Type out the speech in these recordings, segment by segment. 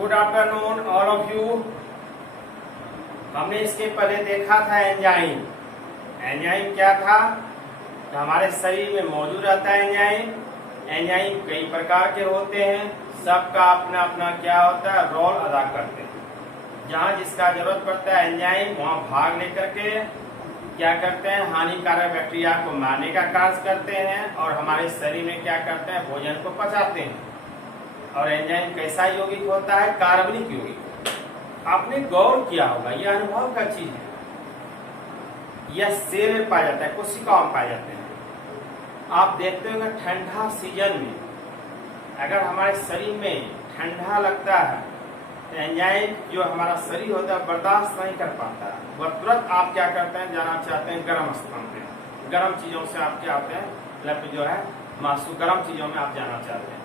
Good afternoon all of you. हमने इसके पहले देखा था एंजाइम। एंजाइम क्या था? तो हमारे शरीर में मौजूद रहता है एंजाइम। एंजाइम कई प्रकार के होते हैं, सबका अपना अपना क्या होता है, रोल अदा करते हैं। जहाँ जिसका जरूरत पड़ता है एंजाइम वहाँ भाग लेकर के क्या करते हैं, हानिकारक बैक्टीरिया को मारने का कार्य करते हैं और हमारे शरीर में क्या करते हैं, भोजन को पचाते हैं। और एंजाइम कैसा यौगिक होता है? कार्बनिक यौगिक। आपने गौर किया होगा, यह अनुभव का चीज है। यह सेल में पाया जाता है, कोशिकाओं में पाए जाते हैं। आप देखते होंगे ठंडा सीजन में अगर हमारे शरीर में ठंडा लगता है तो एंजाइम जो हमारा शरीर होता है बर्दाश्त नहीं कर पाता है। वह तुरंत आप क्या करते हैं, जाना चाहते हैं गर्म स्थान पे। गर्म चीजों से आप क्या होते हैं, मतलब जो है मासू गर्म चीजों में आप जाना चाहते हैं।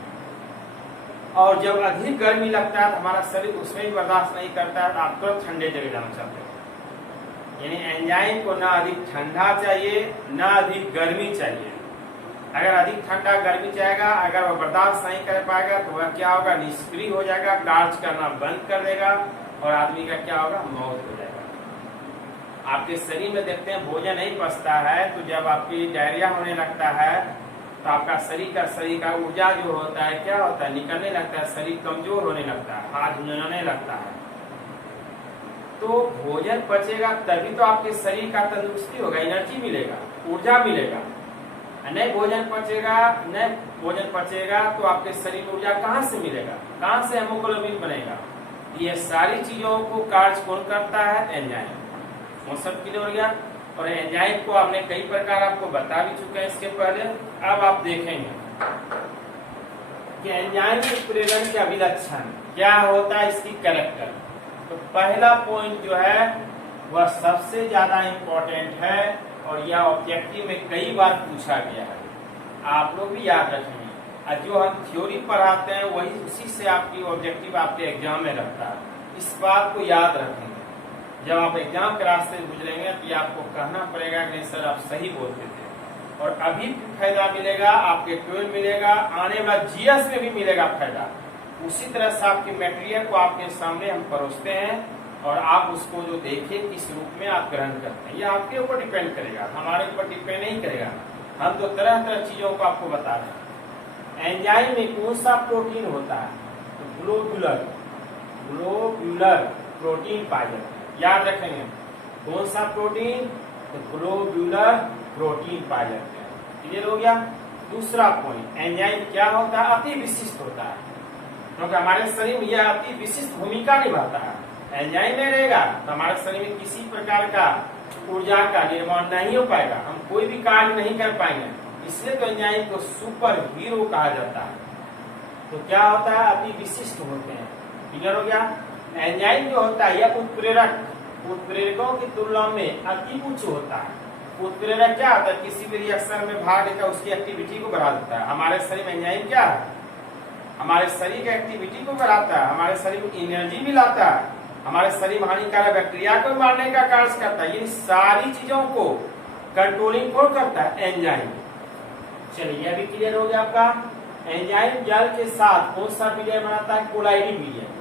और जब अधिक गर्मी लगता है तो हमारा शरीर उसमें भी बर्दाश्त नहीं करता है तो आप तुरंत ठंडे जगह जाना चाहते हैं। यानी एंजाइम को ना अधिक ठंडा चाहिए ना अधिक गर्मी चाहिए। अगर अधिक ठंडा गर्मी चाहेगा, अगर वह बर्दाश्त नहीं कर पाएगा तो वह क्या होगा, निष्क्रिय हो जाएगा, कार्य करना बंद कर देगा और आदमी का क्या होगा, मौत हो जाएगा। आपके शरीर में देखते हैं भोजन नहीं पचता है तो जब आपकी डायरिया होने लगता है तो आपका शरीर का ऊर्जा जो होता है क्या होता है, निकलने लगता है, शरीर कमजोर होने लगता है, हाथ झुंझुनाने लगता है। तो भोजन पचेगा तभी तो आपके शरीर का तंदुरुस्ती होगा, एनर्जी मिलेगा, ऊर्जा मिलेगा। नहीं भोजन पचेगा तो आपके शरीर में ऊर्जा कहाँ से मिलेगा, कहाँ से हेमोग्लोबिन बनेगा? ये सारी चीजों को कार्य कौन करता है? एंजाइम। वो सब क्लियर हो गया। और एंजाइम को आपने कई प्रकार आपको बता भी चुके हैं इसके पहले। अब आप देखेंगे कि एंजाइम के प्रेरण के अभिलक्षण क्या होता है, इसकी कैरेक्टर। तो पहला पॉइंट जो है वह सबसे ज्यादा इम्पोर्टेंट है और यह ऑब्जेक्टिव में कई बार पूछा गया है, आप लोग भी याद रखेंगे। जो हम थ्योरी पढ़ाते हैं वही उसी से आपकी ऑब्जेक्टिव आपके एग्जाम में रहता है। इस बात को याद रखेंगे। जब आप एग्जाम के रास्ते गुजरेंगे तो ये आपको कहना पड़ेगा कि नहीं सर आप सही बोलते थे। और अभी भी फायदा मिलेगा, आपके 12 मिलेगा, आने वाला जीएस में भी मिलेगा फायदा। उसी तरह से आपके मटेरियल को आपके सामने हम परोसते हैं और आप उसको जो देखिए किस रूप में आप ग्रहण करते हैं, ये आपके ऊपर डिपेंड करेगा, हमारे ऊपर डिपेंड नहीं करेगा। हम तो तरह तरह चीजों को आपको बता रहे हैं। एंजाइम में कौन सा प्रोटीन होता है? तो ग्लोब्यूलर प्रोटीन पाया जाता है। याद रखेंगे कौन सा प्रोटीन? तो ग्लोब्यूलर प्रोटीन पाए जाते हैं। क्लियर हो गया। दूसरा पॉइंट, एंजाइम क्या होता है? अति विशिष्ट होता है, क्योंकि हमारे शरीर में यह अति विशिष्ट भूमिका निभाता है। एंजाइम नहीं रहेगा तो हमारे शरीर में किसी प्रकार का ऊर्जा का निर्माण नहीं हो पाएगा, हम कोई भी कार्य नहीं कर पाएंगे। इसलिए तो एंजाइम को सुपर हीरो कहा जाता है। तो क्या होता है? अति विशिष्ट होते हैं। क्लियर हो गया। एंजाइम जो होता है यह उत्प्रेरकों की तुलना में अति उच्च होता है। उत्प्रेरक क्या होता है? किसी भी रिएक्शन में भाग लेकर उसकी एक्टिविटी को बढ़ा देता है। हमारे शरीर में एंजाइम क्या है? हमारे शरीर की एक्टिविटी को बढ़ाता है, हमारे शरीर में एनर्जी भी लाता है, हमारे शरीर में हानिकारक बैक्टीरिया को मारने का कार्य करता है। ये सारी चीजों को कंट्रोलिंग कौन करता है? एंजाइम। चलिए यह भी क्लियर हो गया आपका। एंजाइम जल के साथ कौन सा विलयन बनाता है? कोलाइडी विलयन।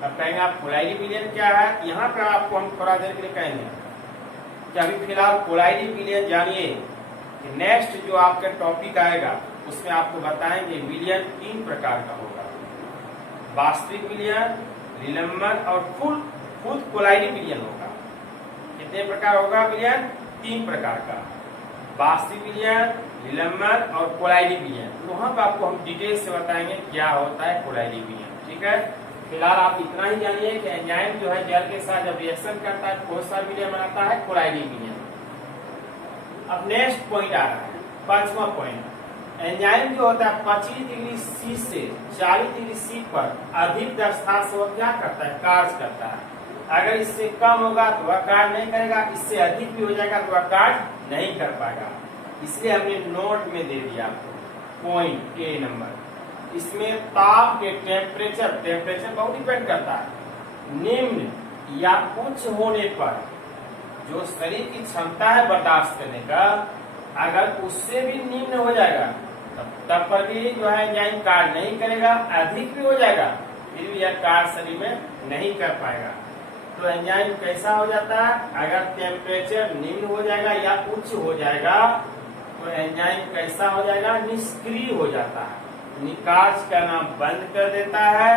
अब कहेंगे आप कोलाइडी विलयन क्या है? यहाँ पर आपको हम थोड़ा देर के लिए कहेंगे कि अभी फिलहाल कोलाइडी विलयन जानिए। नेक्स्ट जो आपका टॉपिक आएगा उसमें आपको बताएंगे विलयन 3 प्रकार का होगा। वास्तविक विलयन, निलंबन और खुद कोलाइडी विलयन होगा। कितने प्रकार होगा विलयन? 3 प्रकार का। वास्तविक विलयन, निलंबन और कोलाइडी विलयन। वहां पर आपको हम डिटेल से बताएंगे क्या होता है कोलाइडी विलयन। ठीक है। फिलहाल आप इतना ही जानिए कि एंजाइम जो है जल के साथ जब रिएक्शन करता है कौन सा विलयन बनाता है? कोलाइडी विलयन। अब नेक्स्ट पॉइंट आ रहा है, 5वां पॉइंट। एंजाइम जो होता है 25 डिग्री सी से 40 डिग्री सी पर अधिक दक्षता से वह क्या करता है? कार्य करता है। अगर इससे कम होगा तो वह कार्य नहीं करेगा, इससे अधिक भी हो जाएगा तो वह कार्य नहीं कर पाएगा। इसलिए हमने नोट में दे दिया आपको पॉइंट ए नंबर। इसमें ताप के टेम्परेचर बहुत डिपेंड करता है। निम्न या उच्च होने पर जो शरीर की क्षमता है बर्दाश्त करने का, अगर उससे भी निम्न हो जाएगा तब पर भी जो है एंजाइम कार्य नहीं करेगा, अधिक भी हो जाएगा फिर भी यह कार्य शरीर में नहीं कर पाएगा। तो एंजाइम कैसा हो जाता है, अगर टेम्परेचर निम्न हो जाएगा या उच्च हो जाएगा तो एंजाइम कैसा हो जाएगा, निष्क्रिय हो जाता है, निकास करना बंद कर देता है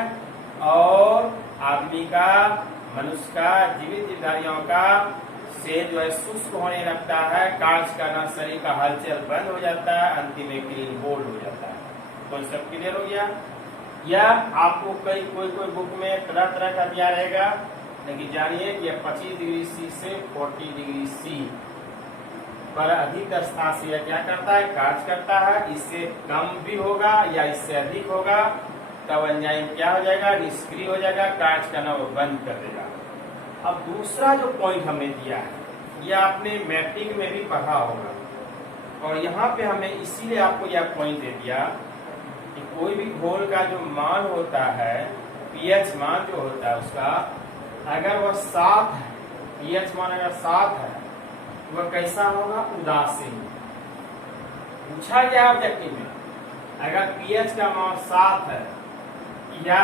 और आदमी का, मनुष्य का, जीवित जीवधारियों का से जो है शुष्क होने लगता है, कार्य करना, शरीर का हलचल बंद हो जाता है, अंतिम में क्लीन बोल्ड हो जाता है। कॉन्सेप्ट क्लियर हो गया। या आपको कोई बुक में तरह तरह का दिया रहेगा, लेकिन जानिए कि 25 डिग्री सी से 40 डिग्री सी पर अधिक स्थान से क्या करता है, कार्य करता है। इससे कम भी होगा या इससे अधिक होगा तब एंजाइम क्या हो जाएगा, निष्क्रिय हो जाएगा, कार्य करना वो बंद कर देगा। अब दूसरा जो पॉइंट हमने दिया है, यह आपने मैट्रिक में भी पढ़ा होगा और यहाँ पे हमें इसीलिए आपको यह पॉइंट दे दिया कि कोई भी घोल का जो मान होता है, पीएच मान जो होता है उसका, अगर वह 7 है, पीएच मान अगर 7 है, वह कैसा होगा, उदासीन। पूछा गया ऑब्जेक्टिव में, अगर पीएच का मान 7 है, या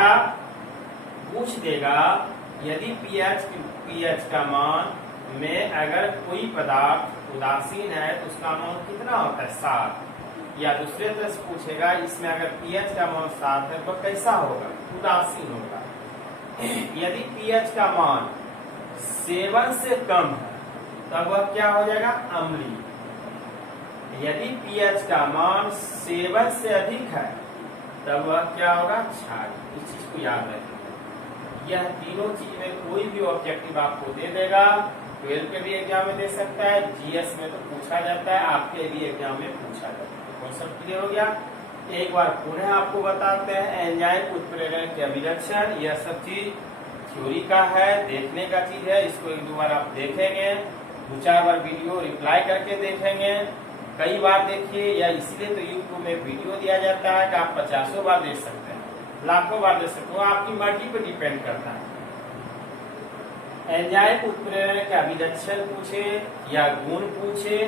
पूछ देगा यदि पीएच का मान में अगर कोई पदार्थ उदासीन है तो उसका मान कितना होता है, 7। या दूसरे तरह से पूछेगा इसमें अगर पीएच का मान 7 है तो कैसा होगा, उदासीन होगा। यदि पीएच का मान 7 से कम है तब वह क्या हो जाएगा, अम्लीय। यदि पीएच का मान 7 से अधिक है तब वह क्या होगा, क्षारीय। इस चीज को याद रखें। यह तीनों चीज में कोई भी ऑब्जेक्टिव आपको दे देगा, 12 के भी एग्जाम में दे सकता है, जीएस में तो पूछा जाता है, आपके भी एग्जाम में पूछा जाता है। कॉन्सेप्ट क्लियर हो गया। एक बार पुनः आपको बताते हैं, एंजाइम उत्प्रेरण के अभिलक्षण, यह सब चीज थ्योरी का है, देखने का चीज है। इसको एक दो बार आप देखेंगे, 2-4 बार वीडियो रिप्लाई करके देखेंगे, कई बार देखिए, या इसलिए तो यूट्यूब में वीडियो दिया जाता है कि आप 50 बार देख सकते हैं, लाखों बार दे सकते हो, आपकी मर्जी पर डिपेंड करता है। एंजाइम उत्प्रेरण के अभिलक्षण पूछे या गुण पूछे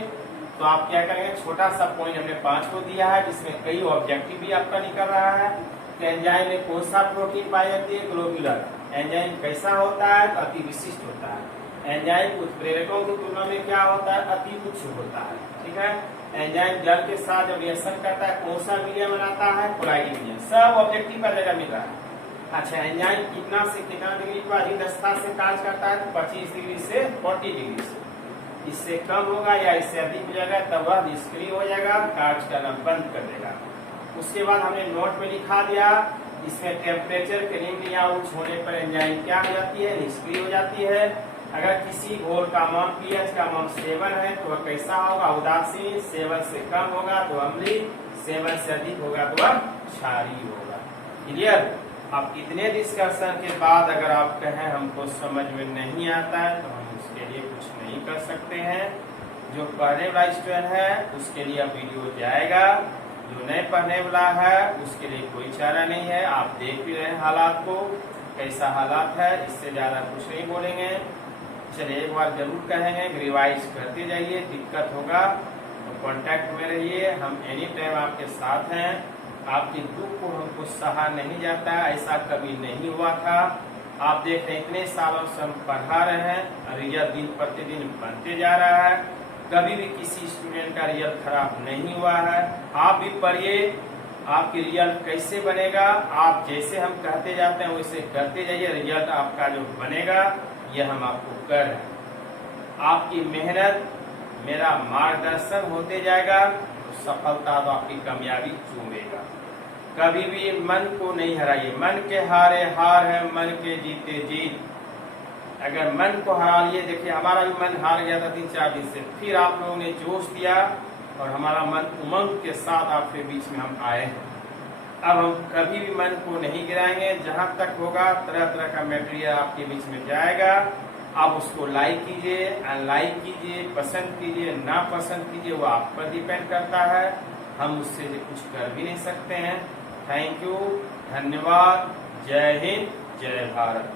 तो आप क्या करेंगे, छोटा सा पॉइंट हमने 5 को दिया है जिसमें कई ऑब्जेक्टिव भी आपका निकल रहा है। तो एंजाइम में कौन सा प्रोटीन पाई जाती है, ग्लोब्यूलर। एंजाइम कैसा होता है, तो अति विशिष्ट होता है। एंजाइम उत्प्रेरकों की तुलना में क्या होता है, अति उच्च होता है। ठीक है। एंजाइम जल के साथ जब रिएक्शन करता है कौन सा विलयन बनाता है, क्लोराइड विलयन। सब ऑब्जेक्टिव पर जगह मिल रहा है। अच्छा, एंजाइम कितना से कितना डिग्री पर अधिक स्थान से कार्य करता है, तो 25 डिग्री से 40 डिग्री से। इससे कम होगा या इससे अधिक हो जाएगा तब वह निष्क्रिय हो जाएगा, कार्य करना बंद कर देगा। उसके बाद हमने नोट में लिखा दिया, इसमें टेम्परेचर के निम्न या उच्च होने पर एंजाइम क्या हो जाती है, निष्क्रिय हो जाती है। अगर किसी घोल का मान पीएच का मान 7 है तो वह कैसा होगा, उदासीन। 7 से कम होगा तो अम्लीय, 7 से अधिक होगा तो वह क्षारीय होगा। क्लियर। अब इतने डिस्कशन के बाद अगर आप कहें हमको समझ में नहीं आता है तो हम उसके लिए कुछ नहीं कर सकते हैं। जो पढ़ने वाला स्टूडेंट है उसके लिए अब वीडियो जाएगा, जो नहीं पढ़ने वाला है उसके लिए कोई चारा नहीं है। आप देख भी रहे हैं हालात को, कैसा हालात है, इससे ज्यादा कुछ नहीं बोलेंगे। चलिए एक बार जरूर कहेंगे, रिवाइज करते जाइए, दिक्कत होगा तो कांटेक्ट में रहिए, हम एनी टाइम आपके साथ हैं। आपके दुख को हमको सहा नहीं जाता, ऐसा कभी नहीं हुआ था। आप देख रहे हैं इतने सालों से हम पढ़ा रहे हैं, रिजल्ट दिन प्रतिदिन बनते जा रहा है। कभी भी किसी स्टूडेंट का रिजल्ट खराब नहीं हुआ है। आप भी पढ़िए, आपकी रिजल्ट कैसे बनेगा, आप जैसे हम कहते जाते हैं वैसे करते जाइए, रिजल्ट आपका जो बनेगा यह हम आपको कर रहे हैं। आपकी मेहनत मेरा मार्गदर्शन होते जाएगा तो सफलता तो आपकी कामयाबी चूमेगा। कभी भी मन को नहीं हराइए, मन के हारे हार है, मन के जीते जीत। अगर मन को हरा लिए, देखिए हमारा भी मन हार गया था 3-4 दिन से, फिर आप लोगों ने जोश दिया और हमारा मन उमंग के साथ आपके बीच में हम आए हैं। अब हम कभी भी मन को नहीं गिराएंगे, जहां तक होगा तरह तरह का मटेरियल आपके बीच में जाएगा। आप उसको लाइक कीजिए, अनलाइक कीजिए, पसंद कीजिए, ना पसंद कीजिए, वो आप पर डिपेंड करता है। हम उससे कुछ कर भी नहीं सकते हैं। थैंक यू, धन्यवाद, जय हिंद, जय भारत।